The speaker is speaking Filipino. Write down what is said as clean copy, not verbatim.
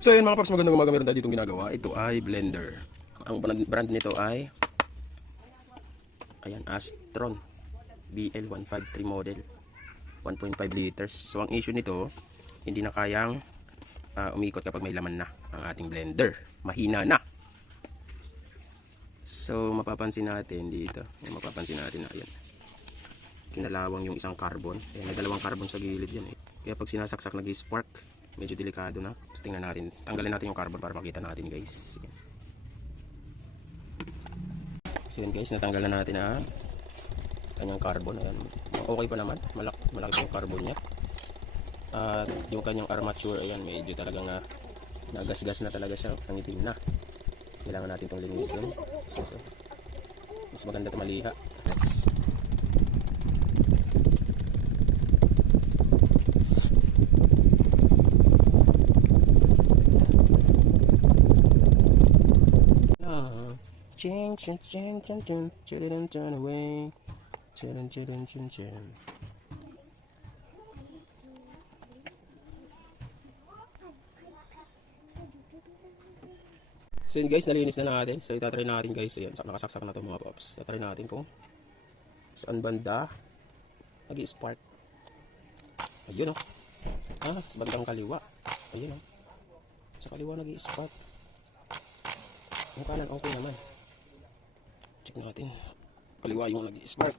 So yun mga paps, magandang umaga. Meron tayo ditong ginagawa. Ito ay blender. Ang brand nito ay ayan, Astron BL153 model, 1.5 liters. So ang issue nito, hindi na kayang umikot kapag may laman na ang ating blender. Mahina na. So mapapansin natin dito, mapapansin natin na ayan, kinalawang yung isang carbon. Ayan, may dalawang carbon sa gilid yan eh. Kaya pag sinasaksak nag-spark, medyo delikado na. So tingnan natin, tanggalin natin yung carbon para makita natin guys. Ayan. So yun guys, natanggal na natin ang kanyang carbon. Ayan, okay pa naman, malaki yung carbon nya. At yung kanyang armature, ayan, medyo talagang nagasgas na talaga siya, nangitim na. Kailangan natin itong linisin. So mas maganda ito maliha. Yes. Ching ching ching ching ching ching turn away ching ching ching ching. So yun guys, nalinis na natin. So itatry natin guys. Ayan, nakasaksak na ito mga pops. Itatry natin kung saan banda nag-i-spark. Ayun o. Sa bandang kaliwa. Ayun o. Sa kaliwa nag-i-spark. Yung kanan okay naman. Check natin. Kaliwa yung nag-i-spark.